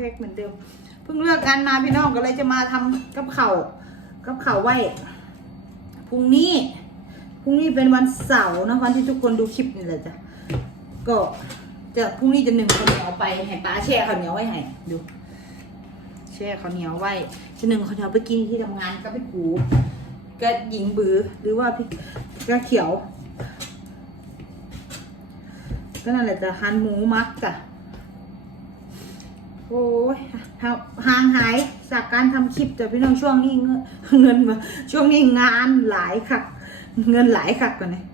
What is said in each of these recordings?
จานในหน้าของเพกเหมือนเดิม เพิ่งเลิกงานมาพี่น้องก็เลยจะมาทำกับเข่าวกับเข่าวไว้พรุ่งนี้พรุ่งนี้เป็นวันเสาร์นะวันที่ทุกคนดูคลิปนี่แหละจ้ะก็จะพรุ่งนี้จะหนึ่งข้าวเหนียวไปให้ป้าแช่ข้าวเหนียวไว้ให้ดูแช่ข้าวเหนียวไว้จะหนึ่งข้าวเหนียวไปกินที่ทำงานก็ไปกูก็หญิงบือหรือว่าพี่ก็เขียว ก็นั่นแหละจะหั่นหมูมักจ้ะ โอ้ยห่างหายจากการทำคลิปแต่พี่น้องช่วงนี้เงินมาช่วงนี้งานหลายค่ะเงินหลายค่ะก่อนเลย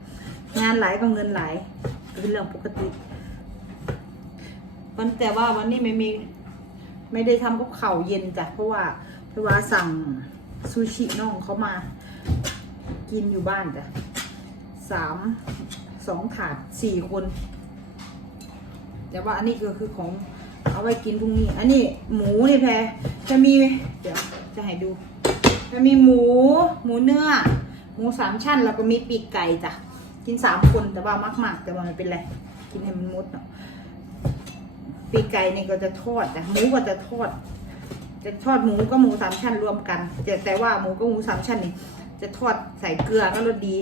งานหลายก็เงินหลายเป็นเรื่องปกติวันแต่ว่าวันนี้ไม่มีไม่ได้ทำกับข้าวเย็นจ้ะเพราะว่าเพราะว่าสั่งซูชิน้องเขามา กินอยู่บ้านจ้ะสามสองถาดสี่คน แต่ว่าอันนี้ก็คือของ เอาไว้กินพรุ่งนี้ อันนี้หมูนี่แพรจะมี เดี๋ยวจะให้ดู จะมีหมู หมูเนื้อ หมูสามชั้นแล้วก็มีปีกไก่จ้ะ กินสามคนแต่ว่ามาก ๆ แต่ว่าไม่เป็นไร กินให้มันมดเนาะ ปีกไก่นี่ก็จะทอดแต่หมูก็จะทอด จะทอดหมูก็หมูสามชั้นรวมกัน แต่แต่ว่าหมูก็หมูสามชั้นนี่จะทอดใส่เกลือก็รสดี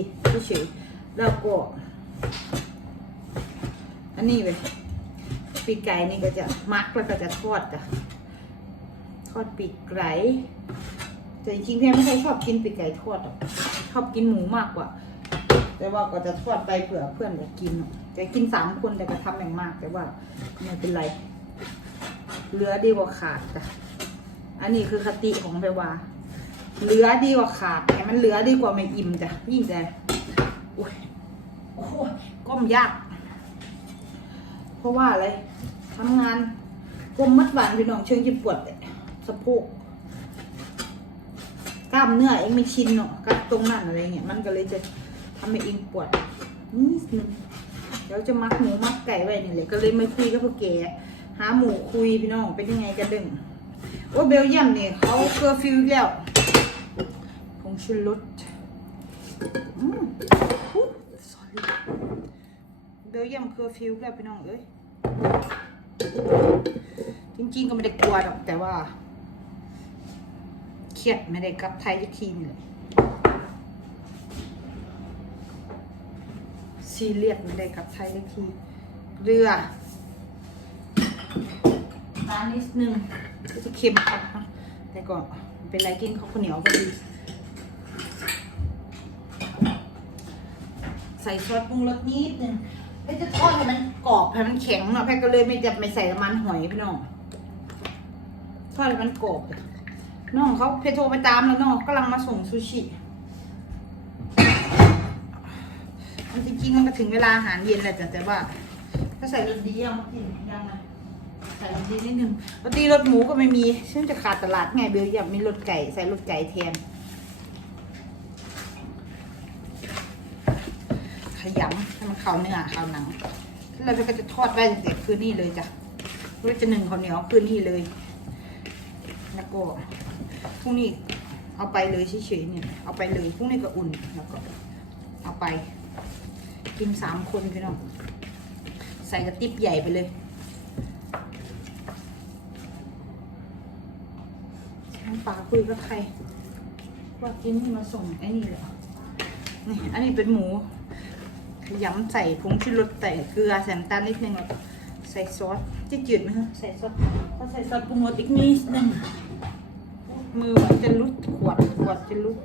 เฉยๆแล้วก็ อันนี้เลย ปีกไก่นี่ก็จะมักแล้วก็จะทอดจ้ะทอดปีกไก่แต่จริงๆแพ่ไม่ค่อยชอบกินปีกไก่ทอดหรอกชอบกินหมูมากกว่า แต่ว่าก็จะทอดไปเผื่อเพื่อนจะกินจะกินสามคนแต่ก็ทำอย่งมาก แต่ว่าไม่เป็นไรเหลือดีกว่าขาดจ้ะอันนี้คือคติของแปลว่าเหลือดีกว่าขาดแต่มันเหลือดีกว่าไม่อิ่มจ้ะยิ่งแต่โอ้ยก้มยาก เพราะว่าอะไรทำงานก้มมัดหวานพี่น้องเชิงจะปวดสะโพกกล้ามเนื้อเองไม่ชินเนาะกับตรงนั้นอะไรเงี้ยมันก็เลยจะทำให้เองปวดนิดนึงเดี๋ยวจะมักหมูมักไก่ไว้นี่เลยก็เลยไม่คุยกับพวกแกหาหมูคุยพี่น้องเป็นยังไงกันดึงโอ้เบลเยียมเนี่ยเขาเคอร์ฟิวแล้วผงชูรสอืมอุ๊ย sorry เบลเยียมเคอร์ฟิวแล้วพี่น้องเอ้ยจริงๆก็ไม่ได้กลัวหรอกแต่ว่าเครียดไม่ได้กลับไทยสักทีนี่เลยซีเรียสไม่ได้กลับไทยสักทีเรือตานิดนึงก็จะเค็มครับแต่ก็เป็นไรกินข้าวเหนียวก็ดีใส่ซอสปรุงรสนิดนึง แพ่จะทอดให้มันกรอบให้มันแข็งเนาะแพรก็เลยไม่จะไม่ใส่น้ำมันหอยพี่น้องทอดให้มันกรอบน้องเขาเพจโทรไปตามแล้วน้องกำลังมาส่งซูชิมันจริงๆมันก็ถึงเวลาอาหารเย็นแหละจ้ะแต่ว่าถ้าใส่รสดีอะมื่อกี้ยังไงใส่รสดีนิดนึงปกติรสหมูก็ไม่มีฉันจะขาดตลาดไงเบลอยากมีรสไก่ใส่รสไก่แทน ขยำให้มันเข้าเนื้อเข้าหนังแล้วเราก็จะทอดไว้ตั้งแต่คืนนี้เลยจ้ะเราจะหนึ่งข้าวเหนียวคืนนี้เลย แล้วก็พรุ่งนี้เอาไปเลยเฉยๆเนี่ย เอาไปเลยพรุ่งนี้ก็อุ่นแล้วก็เอาไป กินสามคนพี่น้องใส่กระติบใหญ่ไปเลยน้ำปลาคุยกับใครว่ากินมาส่งไอ้นี่เหรอนี่อันนี้เป็นหมู ยำใส่ผงชูรสใส่เกลือใส่น้ำตาลนิดนึงแล้วก็ใส่ซอสจะจืดไหมคะใส่ซอสก็ใส่ซอสปรุงรสอีกนิดนึงมือมันจะลุดขวดขวดจะลุด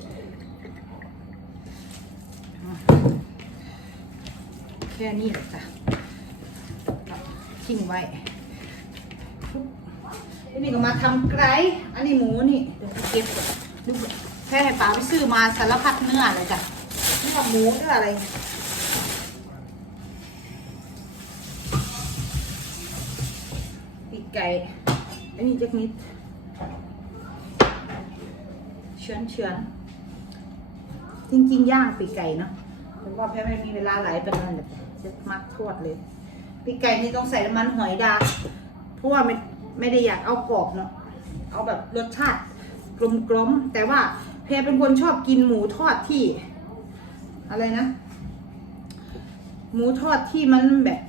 แค่นี้แหละจ้ะทิ้งไว้อันนี้ก็มาทำไกรอันนี้หมูนี่เดี๋ยวเก็บก่อนดูแค่ให้ป๋าไปซื้อมาสารพัดเนื้อเลยจ้ะนี่กับหมูด้วยอะไร ไก่ อันนี้จักนิดเฉือนเฉือนจริงๆย่างปีกไก่เนาะแต่ว่าแพ้ไม่มีเวลาหลายเป็นนันแหละจะมักทอดเลยปีกไก่นี่ต้องใส่น้ำมันหอยดาเพราะว่าไม่ไม่ได้อยากเอากรอบเนาะเอาแบบรสชาติกลมๆแต่ว่าแพรเป็นคนชอบกินหมูทอดที่ อะไรนะ หมูทอดที่มันแบบ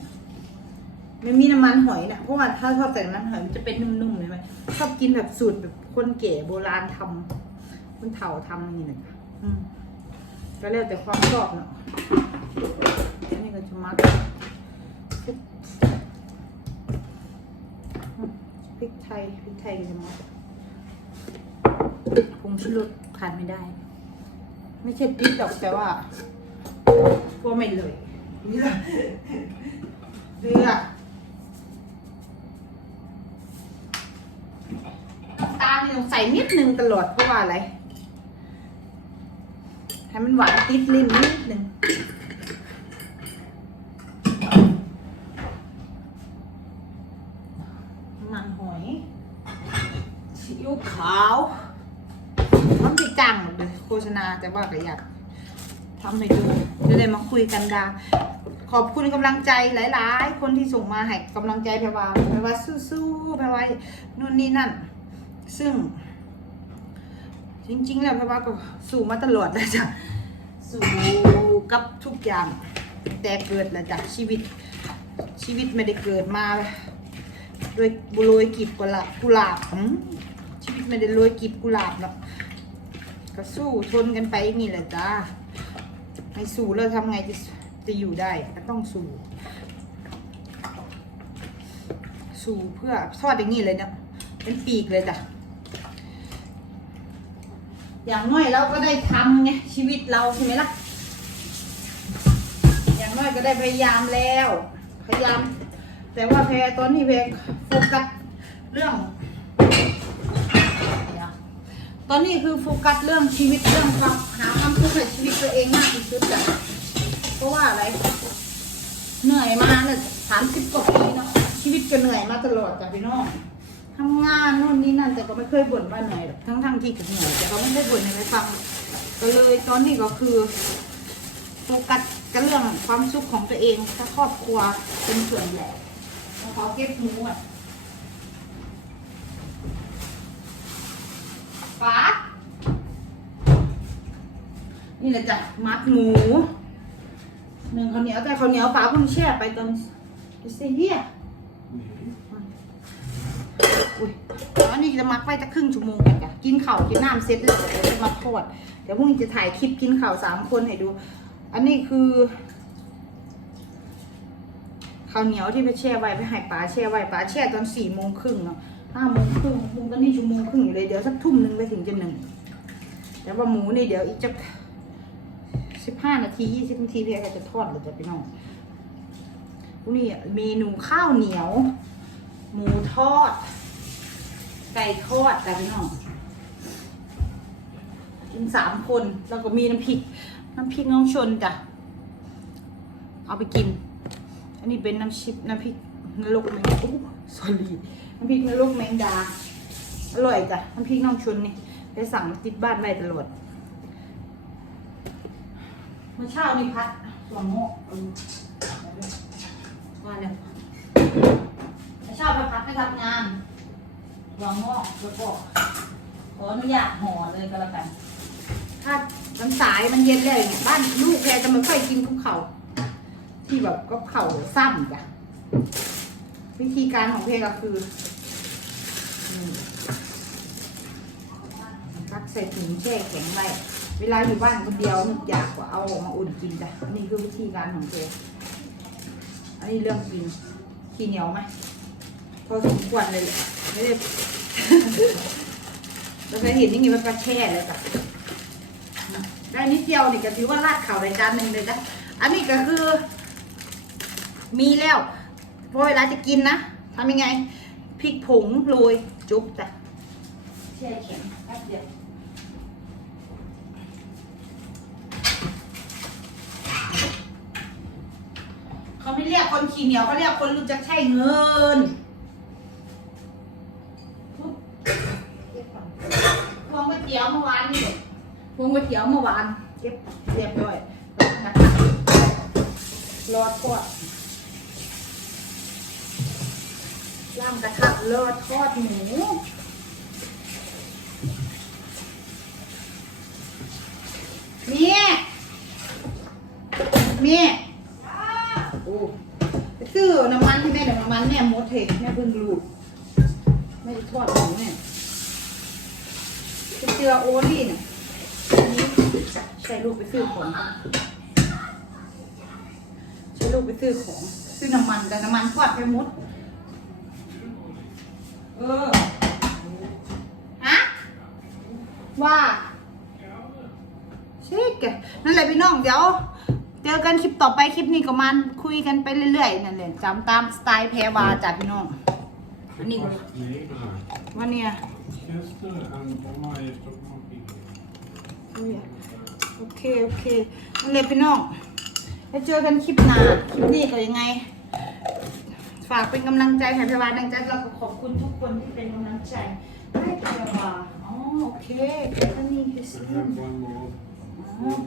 ไม่มีน้ำมันหอยนะเพราะว่าถ้าทอดใส่น้ำมันหอยมันจะเป็นนุ่มๆเลยไหมชอบกินแบบสูตรแบบคนเก๋โบราณทำคนเฒ่าทำอย่างนี้นะอืมก็แล้วแต่ความชอบเนาะอันนี้ก็จะมักพริกไทยพริกไทยก็จะมักผงชูรสขาดไม่ได้ ไม่ใช่พริกดอกแต่ว่าก็ไม่เลยเรือเรือ ตาลนี่งใส่นิดนึงตลอดเพราะว่าอะไรให้มันหวานติดลิ้นนิดนึงมันหอยซีอิ๊วขาวมันไปจังหมดเลยโฆษณาแต่ว่าก็อยากทำให้ดูจะได้มาคุยกันดา ขอบคุณกำลังใจหลาย ๆ คนที่ส่งมาให้กำลังใจแพรวาแพรวาสู้ๆแพรวานู่นนี่นั่น ซึ่ง จริง ๆ แล้วแพรวาก็สู้มาตลอดแล้วจ้ะสู้กับทุกอย่างแต่เกิดแล้วจ้ะชีวิต ชีวิตไม่ได้เกิดมาโดยบุโรยกีบกุหลาบกุหลาบชีวิตไม่ได้โรยกีบกุหลาบหรอกก็สู้ทนกันไปอย่างนี่แหละจ้าไม่สู้แล้วทำไงจะจะอยู่ได้ก็ต้องสู้ สู้เพื่อทอดอย่างนี้เลยเนี่ยเป็นปีกเลยจ้ะ อย่างน้อยเราก็ได้ทำไงชีวิตเราใช่ไหมล่ะ อย่างน้อยก็ได้พยายามแล้ว พยายาม แต่ว่าแพรตอนนี้แพรโฟกัสเรื่อง ตอนนี้คือโฟกัสเรื่องชีวิตเรื่องความหาความสุขในชีวิตตัวเองมากที่สุดจ้ะเพราะว่าอะไร เหนื่อยมาเนี่ยสามสิบกว่าปีเนาะชีวิตก็เหนื่อยมาตลอดจ้ะพี่น้อง ทำงานนู่นนี่นั่นแต่ก็ไม่เคยบ่นว่าเหนื่อยหรอกทั้งทั้งๆที่ก็เหนื่อยแต่ก็ไม่ได้บ่นให้ใครฟังก็เลยตอนนี้ก็คือโฟกัสกับเรื่องความสุขของตัวเองถ้าครอบครัวเป็นส่วนใหญ่เขอเก็บหมูอะฟ้านี่แหละจ้ะมัดหมูหนึ่งข้าวเหนียวแต่ข้าวเหนียวฟ้าเพิ่งแช่ไปตอนเสียเฮียอุ้ยแล้วอันนี้ จะมักไว้จะครึ่งชั่วโมงกันจ้ะกินข้าวกินน้ำเสร็จแล้วเดี๋ยวจะมาทอดเดี๋ยวพรุ่งนี้จะถ่ายคลิปกินข้าวสามคนให้ดู อันนี้คือข้าวเหนียวที่ไปแช่ไว้ไปให้ป๋าแช่ไว้ป๋าแช่ตอนสี่โมงครึ่งเนาะห้าโมงครึ่งมุงก็นี่ชั่วโมงครึ่งอยู่เลยเดี๋ยวสักทุ่มหนึ่งไปถึงจะหนึ่งแต่ว่าหมูนี่เดี๋ยวอีกจะสิบห้านาทียี่สิบนาทีเพียก็จะทอดเลยจ้ะพี่น้องนี้เมนูข้าวเหนียว หมูทอด ไก่ทอดจ้ะพี่น้องกินสามคนแล้วก็มีน้ำพริก น้ำพริกน้องชนจ้ะ เอาไปกิน อันนี้เป็นน้ำชิปน้ำพริกนรกแมงดาโอ้สอรี่น้ำพริกนรกแมงดา อร่อยจ้ะ น้ำพริกน้องชนนี่ไปสั่งติดบ้านไว้ตลอดเมื่อเช้านี่พัดสวงโง่เอว่าแล้วเมื่อเช้าไปพัดไปทำงาน สวงโง่แล้วก็ขออนุญาตห่อเลยก็แล้วกัน ถ้ามันสายมันเย็นเลยเนี่ยบ้านลูกแกจะไม่ค่อยกินกับเขาวที่แบบกับเขาวซ้ำจ้ะวิธีการของเพก็คืออืมรักใส่ถุงแช่แข็งไว้เวลาอยู่บ้านคนเดียวนึกอยากกว่าเอาออกมาอุ่นกินจ้ะนี่คือวิธีการของเพอันนี้เรื่องกินขี้เหนียวไหมพอสมควรเลยแหละไม่ได้ เราเคยเห็นอยังไงมันปลาแช่เลยจ้ะได้นิดเดียวนี่ก็ถือว่าราดข่าวรายการหนึ่งเลยนะอันนี้ก็คือ มีแล้วพอเวลาจะกินนะทำยังไงพริกผงโรยจุ๊บจ้ะแช่แข็งแป๊บเดียวเขาไม่เรียกคนขี้เหนียวเขาเรียกคนรู้จักใช้เงินปุ๊บเก็บก่อนพวงก๋วย เตี๋ยวเมื่อวานนี่พวงก๋วยเตี๋ยวเมื่อวานเก็บเรียบร้อยนะคะรอทอดย่างกระทะรอทอดหมูเมียเมียไปซื้อน้ำมันที่แม่เดี๋ยวน้ำมันแม่หมดเทแม่เพิ่งรู้ไม่ได้ทอดหมูเนี่ย ไปเจือโอลี่เนี่ยอันนี้ใช้ลูกไปซื้อของใช้ลูกไปซื้อของ ซื้อน้ำมันแต่น้ำมันทอดไปหมด เออ ฮะ ว่าเช็คแกนั่นแหละพี่น้องเดี๋ยวเจอกันคลิปต่อไปคลิปนี้ก็มันคุยกันไปเรื่อยๆนั่นแหละจำตามสไตล์แพรวาจ้ะพี่น้อง อันนี้วันเนี้ ย Tester and mamma är Stockholm. โอเค โอเคนั่นเลยพี่น้องแล้วเจอกันคลิปหน้า คลิปนี้ก็ยังไง ฝากเป็นกำลังใจให้แพรวาดังใจแล้วก็ขอบคุณทุกคนที่เป็นกำลังใจให้แพรวาอ๋อโอเคแพรนี่คือส I กิน have one more. อ๋อ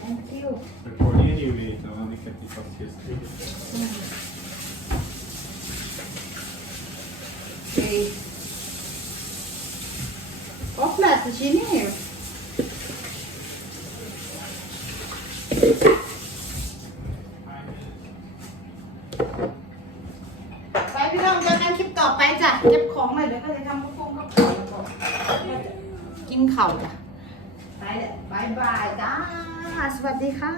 thank you Recordingen gjorde inte Annika till fastighetskrig. Okej. Och flättekini nu. ไปพี่น้องเจอกันคลิปต่อไปจ้ะเก็บของเลยเดี๋ยวก็จะทำกระโปรงกระเป๋าแล้วก็กินเข่าวจ้ะไปเลยบายบายจ้า สวัสดีค่ะ